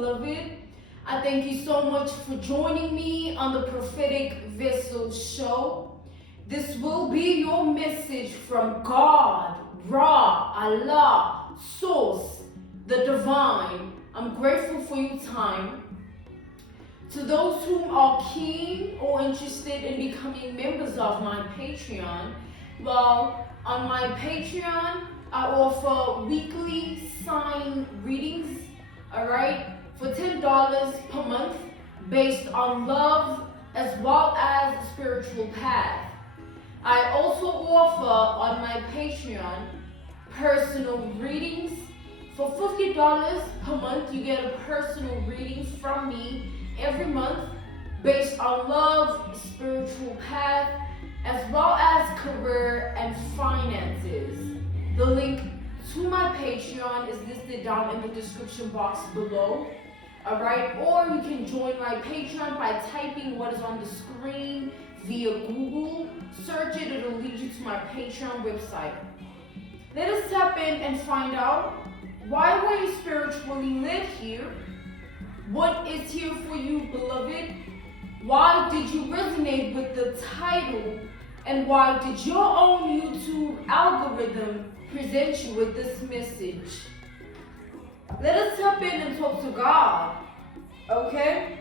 beloved. I thank you so much for joining me on the Prophetic Vessel Show. This will be your message from God, Ra, Allah, Source, the Divine. I'm grateful for your time. To those who are keen or interested in becoming members of my Patreon, well, on my Patreon, I offer weekly sign readings, alright, for $10 per month based on love as well as spiritual path. I also offer on my Patreon personal readings. For $50 per month, you get a personal reading from me every month based on love, spiritual path, as well as career and finances. The link to my Patreon is listed down in the description box below. Alright, or you can join my Patreon by typing what is on the screen via Google. Search it, it'll lead you to my Patreon website. Let us tap in and find out, why were you spiritually led here? What is here for you, beloved? Why did you resonate with the title? And why did your own YouTube algorithm present you with this message? Let us tap in and talk to God, okay?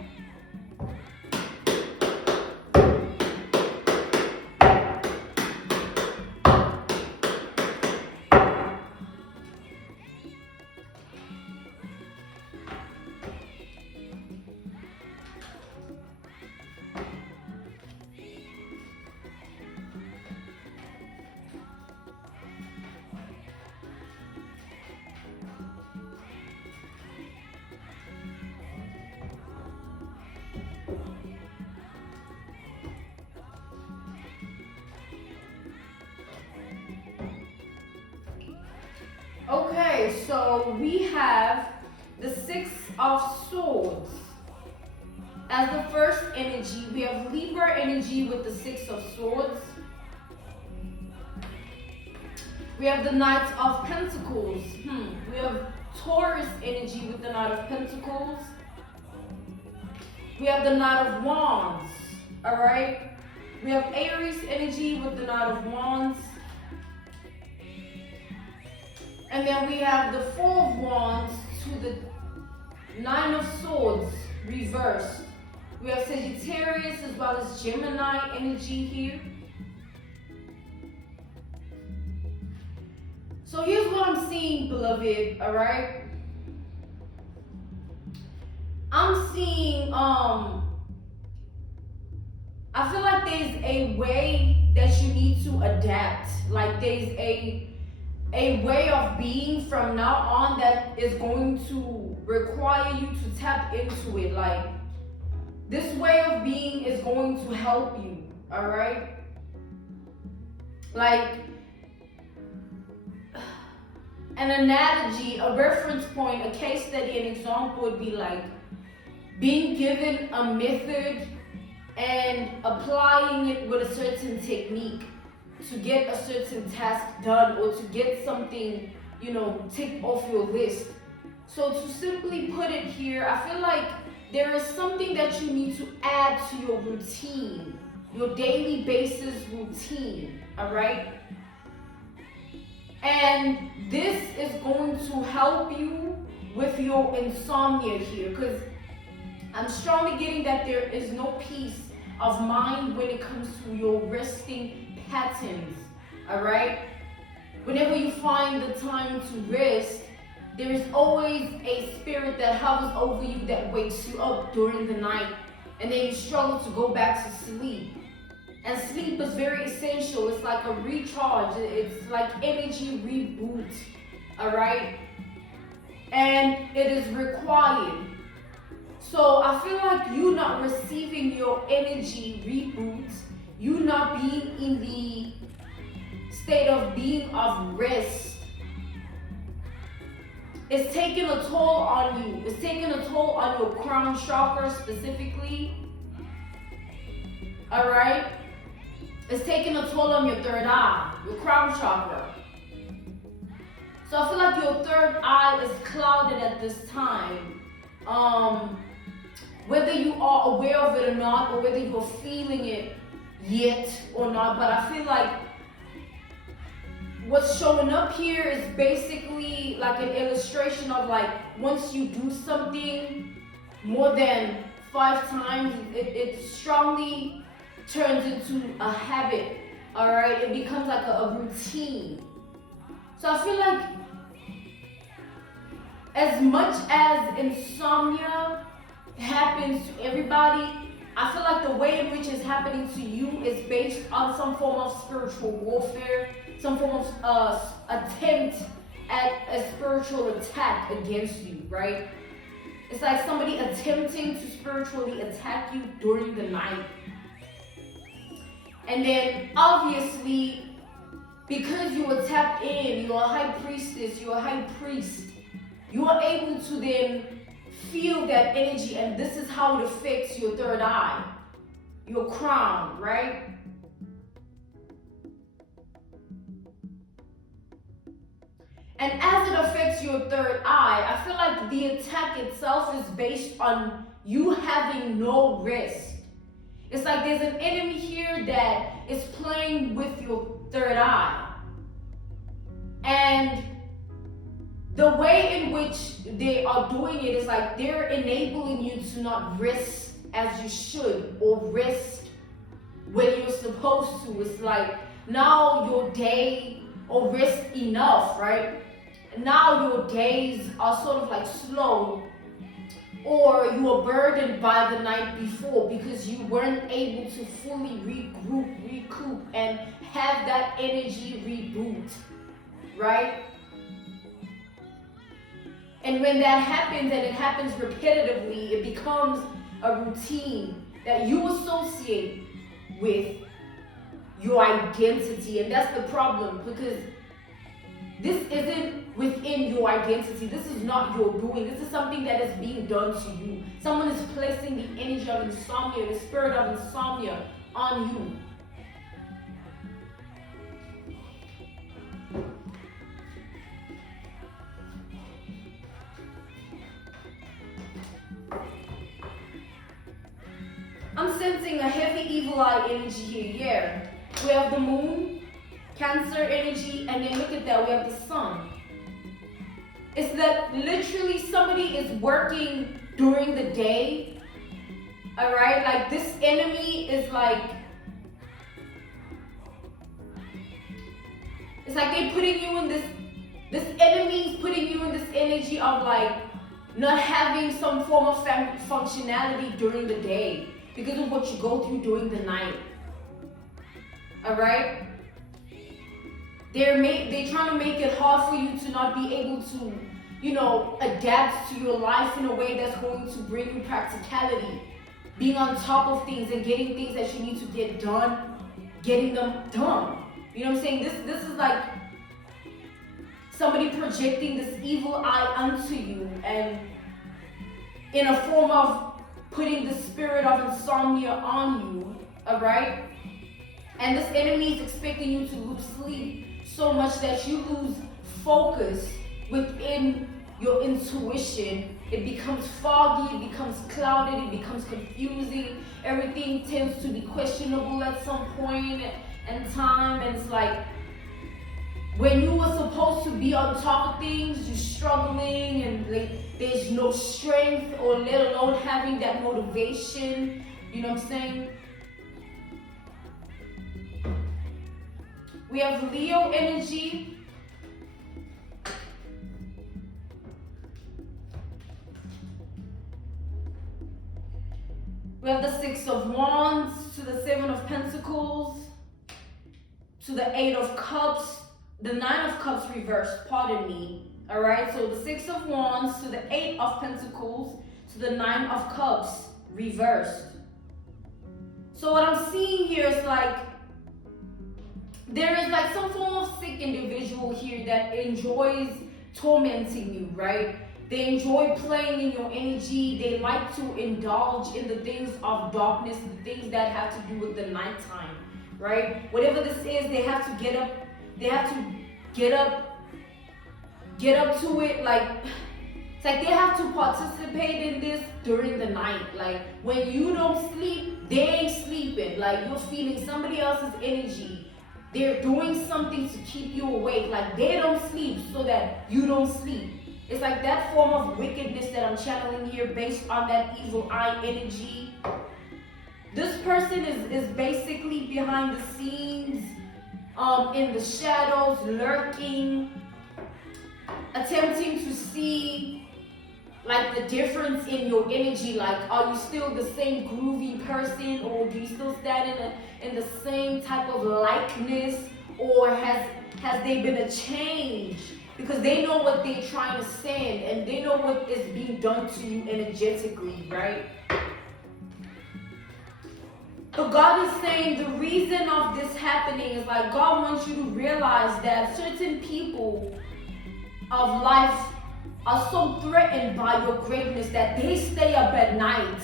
Okay, so we have the Six of Swords as the first energy. We have Libra energy with the Six of Swords. We have the Knight of Pentacles. We have Taurus energy with the Knight of Pentacles. We have the Knight of Wands. Alright? We have Aries energy with the Knight of Wands. And then we have the Four of Wands to the Nine of Swords reversed. We have Sagittarius as well as Gemini energy here. So here's what I'm seeing, beloved, alright? I'm seeing, I feel like there's a way that you need to adapt. Like there's a way of being from now on that is going to require you to tap into it. Like this way of being is going to help you, all right? Like an analogy, a reference point, a case study, an example would be like being given a method and applying it with a certain technique to get a certain task done or to get something, ticked off your list. So to simply put it here, I feel like there is something that you need to add to your routine, your daily basis routine, all right? And this is going to help you with your insomnia here, because I'm strongly getting that there is no peace of mind when it comes to your resting patterns, all right? Whenever you find the time to rest, there is always a spirit that hovers over you that wakes you up during the night, and then you struggle to go back to sleep. And sleep is very essential. It's like a recharge. It's like energy reboot, all right? And it is required. So I feel like you not receiving your energy reboot, you not being in the state of being of rest, it's taking a toll on you. It's taking a toll on your crown chakra specifically. All right? It's taking a toll on your third eye, your crown chakra. So I feel like your third eye is clouded at this time. whether you are aware of it or not, or whether you're feeling it yet or not. But I feel like what's showing up here is basically like an illustration of like, once you do something more than 5 times, it strongly turns into a habit. All right, it becomes like a routine. So I feel like as much as insomnia happens to everybody, I feel like the way in which it's happening to you is based on some form of spiritual warfare, some form of attempt at a spiritual attack against you, right? It's like somebody attempting to spiritually attack you during the night. And then obviously, because you are tapped in, you're a high priestess, you're a high priest, you are able to then feel that energy, and this is how it affects your third eye, your crown, right? And as it affects your third eye, I feel like the attack itself is based on you having no rest. It's like there's an enemy here that is playing with your third eye. And the way in which they are doing it is like they're enabling you to not rest as you should, or rest when you're supposed to. It's like now your day, or rest enough, right? Now your days are sort of like slow, or you are burdened by the night before because you weren't able to fully recoup, and have that energy reboot, right? And when that happens, and it happens repetitively, it becomes a routine that you associate with your identity. And that's the problem, because this isn't within your identity. This is not your doing. This is something that is being done to you. Someone is placing the energy of insomnia, the spirit of insomnia on you. I'm sensing a heavy evil eye energy here. Yeah. We have the moon, Cancer energy, and then look at that, we have the sun. It's that literally somebody is working during the day. Alright? Like this enemy is like, it's like they're putting you in this enemy is putting you in this energy of like not having some form of functionality during the day because of what you go through during the night. Alright? They're trying to make it hard for you to not be able to, you know, adapt to your life in a way that's going to bring you practicality. Being on top of things and getting things that you need to get done, getting them done. You know what I'm saying? This is like somebody projecting this evil eye onto you, and in a form of putting the spirit of insomnia on you, alright? And this enemy is expecting you to lose sleep so much that you lose focus within your intuition. It becomes foggy, it becomes clouded, it becomes confusing. Everything tends to be questionable at some point in time, and it's like when you were supposed to be on top of things, you're struggling, and like there's no strength, or let alone having that motivation. You know what I'm saying? We have Leo energy. We have the Six of Wands to the Seven of Pentacles to the Eight of Cups, the Nine of Cups reversed, pardon me. Alright, so the Six of Wands to the Eight of Pentacles to the Nine of Cups reversed. So what I'm seeing here is like there is like some form of sick individual here that enjoys tormenting you, right? They enjoy playing in your energy. They like to indulge in the things of darkness, the things that have to do with the nighttime, right? Whatever this is, they have to get up. They have to get up to it. Like it's like they have to participate in this during the night. Like when you don't sleep, they ain't sleeping. Like you're feeling somebody else's energy. They're doing something to keep you awake. Like they don't sleep so that you don't sleep. It's like that form of wickedness that I'm channeling here based on that evil eye energy. This person is basically behind the scenes, in the shadows, lurking, attempting to see like the difference in your energy. Like, are you still the same groovy person, or do you still stand in the same type of likeness, or has there been a change? Because they know what they're trying to send, and they know what is being done to you energetically, right? But God is saying the reason of this happening is like God wants you to realize that certain people of life are so threatened by your greatness that they stay up at night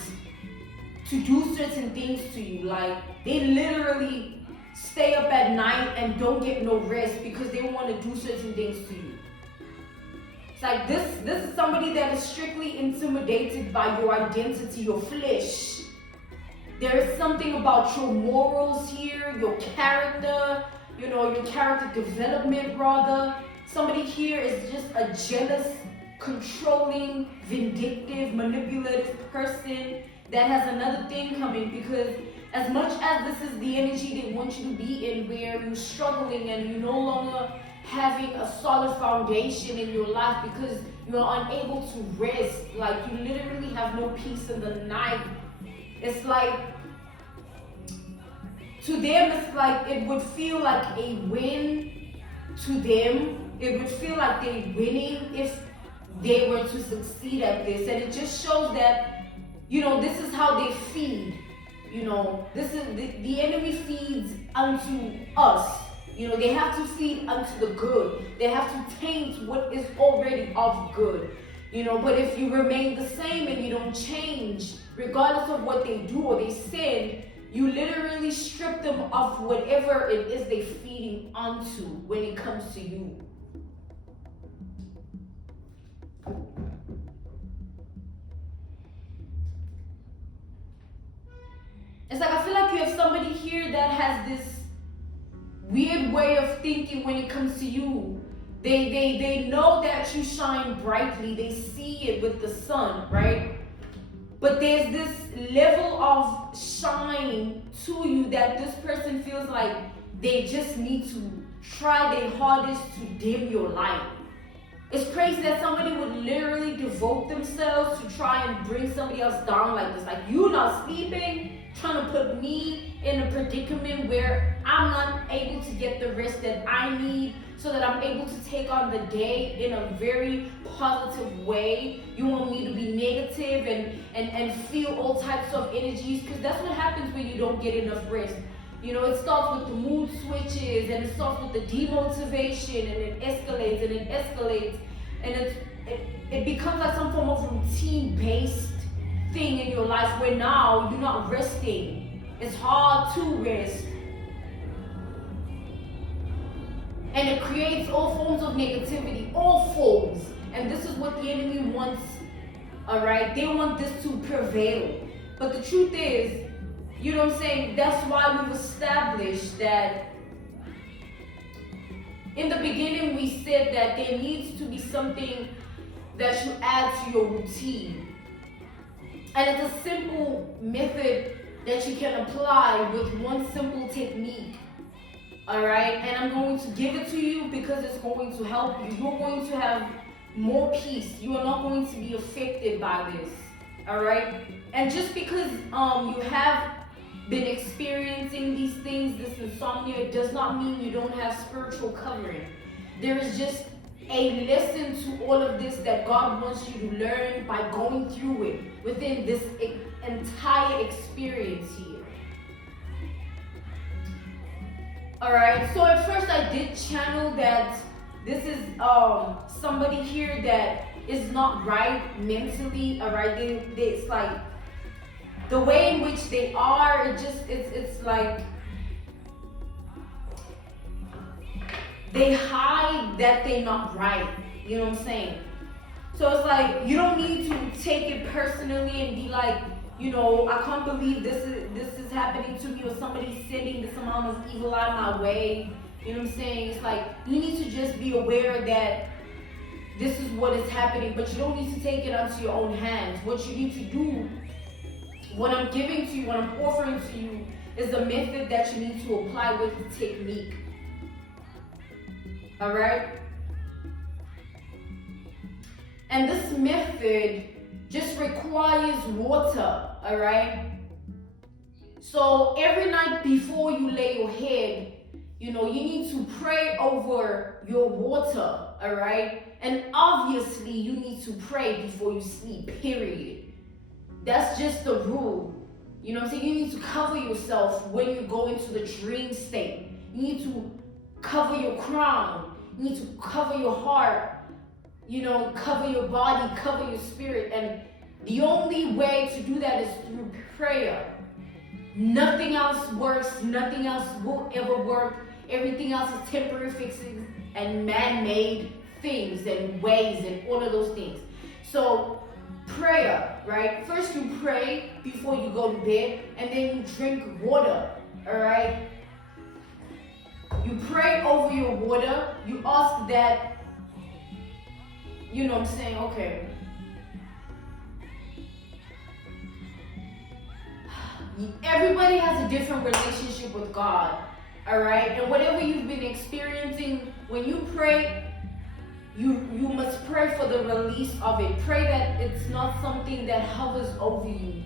to do certain things to you. Like they literally stay up at night and don't get no rest because they want to do certain things to you. It's like this is somebody that is strictly intimidated by your identity, your flesh. There is something about your morals here, your character, your character development rather. Somebody here is just a jealous, controlling, vindictive, manipulative person that has another thing coming, because as much as this is the energy they want you to be in, where you're struggling and you're no longer having a solid foundation in your life because you're unable to rest, like you literally have no peace in the night. It's like, to them, it's like it would feel like a win to them. It would feel like they're winning if they were to succeed at this. And it just shows that, this is how they feed. This is the enemy feeds unto us. They have to feed unto the good. They have to taint what is already of good. But if you remain the same and you don't change, regardless of what they do or they send, you literally strip them of whatever it is they're feeding onto when it comes to you. It's like I feel like you have somebody here that has this weird way of thinking when it comes to you. They know that you shine brightly. They see it with the sun, right? But there's this level of shine to you that this person feels like they just need to try their hardest to dim your light. It's crazy that somebody would literally devote themselves to try and bring somebody else down like this. Like, you not sleeping, trying to put me in a predicament where I'm not able to get the rest that I need so that I'm able to take on the day in a very positive way. You want me to be negative and feel all types of energies, because that's what happens when you don't get enough rest. It starts with the mood switches, and it starts with the demotivation, and it escalates and it escalates, and it becomes like some form of routine-based thing in your life where now you're not resting. It's hard to rest. And it creates all forms of negativity, all forms. And this is what the enemy wants, all right? They want this to prevail. But the truth is, that's why we've established that in the beginning we said that there needs to be something that you add to your routine. And it's a simple method that you can apply with one simple technique. Alright? And I'm going to give it to you because it's going to help you. You're going to have more peace. You are not going to be affected by this. Alright? And just because you have been experiencing these things, this insomnia, it does not mean you don't have spiritual covering. There is just a lesson to all of this that God wants you to learn by going through it within this entire experience here. Alright, so at first I did channel that this is somebody here that is not right mentally. Alright, it's like the way in which they are, it's like they hide that they're not right. You know what I'm saying? So it's like you don't need to take it personally and be like, you know, I can't believe this is happening to me, or somebody's sending this amount of evil out my way. You know what I'm saying? It's like you need to just be aware that this is what is happening, but you don't need to take it onto your own hands. What you need to do, what I'm giving to you, what I'm offering to you, is the method that you need to apply with the technique. Alright? And this method just requires water, alright? So every night before you lay your head, you know, you need to pray over your water, alright? And obviously you need to pray before you sleep, period. That's just the rule. You know what I'm saying? You need to cover yourself when you go into the dream state. You need to cover your crown. You need to cover your heart. You know, cover your body, cover your spirit. And the only way to do that is through prayer. Nothing else works. Nothing else will ever work. Everything else is temporary fixes and man-made things and ways and all of those things. So prayer, right? First you pray before you go to bed, and then you drink water, all right? You pray over your water. You ask that, you know what I'm saying, okay. Everybody has a different relationship with God, all right? And whatever you've been experiencing, when you pray, you must pray for the release of it. Pray that it's not something that hovers over you.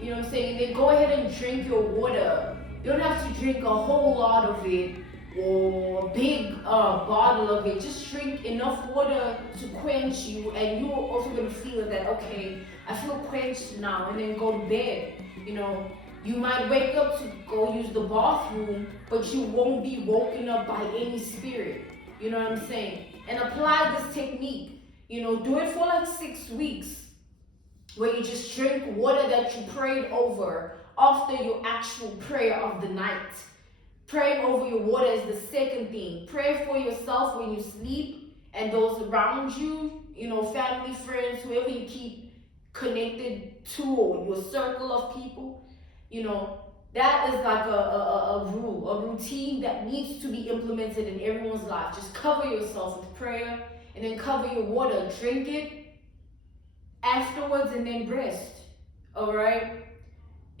You know what I'm saying? Then go ahead and drink your water. You don't have to drink a whole lot of it or a big bottle of it. Just drink enough water to quench you, and you're also going to feel that, okay, I feel quenched now, and then go to bed. You know, you might wake up to go use the bathroom, but you won't be woken up by any spirit. You know what I'm saying? And apply this technique. You know, do it for like 6 weeks, where you just drink water that you prayed over after your actual prayer of the night. Praying over your water is the second thing. Pray for yourself when you sleep and those around you, you know, family, friends, whoever you keep connected to, or your circle of people. You know, that is like a rule, a routine that needs to be implemented in everyone's life. Just cover yourself with prayer, and then cover your water. Drink it afterwards, and then rest. All right?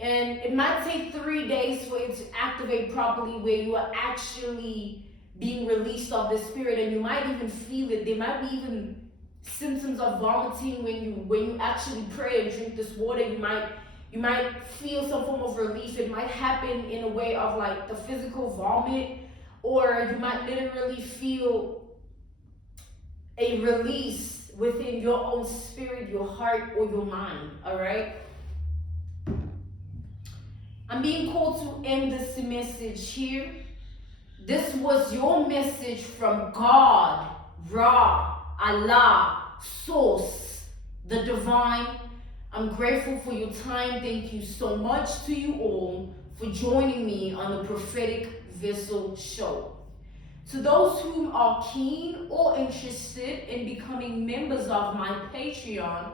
And it might take 3 days for it to activate properly, where you are actually being released of the spirit, and you might even feel it. There might be even symptoms of vomiting when you actually pray and drink this water. You might feel some form of relief. It might happen in a way of like the physical vomit, or you might literally feel a release within your own spirit, your heart, or your mind, all right? I'm being called to end this message here. This was your message from God, Ra, Allah, Source, the Divine. I'm grateful for your time. Thank you so much to you all for joining me on the Prophetic Vessel Show. To those who are keen or interested in becoming members of my Patreon,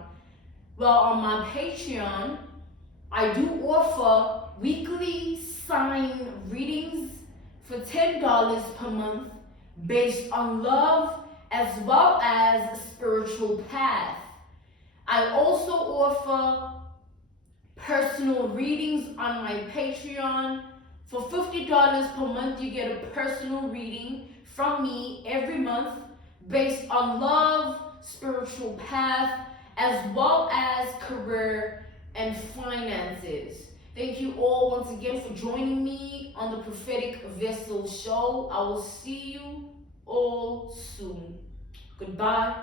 well, on my Patreon, I do offer weekly sign readings for $10 per month based on love as well as spiritual path. I also offer personal readings on my Patreon. For $50 per month, you get a personal reading from me every month based on love, spiritual path, as well as career and finances. Thank you all once again for joining me on the Prophetic Vessel Show. I will see you all soon. Goodbye.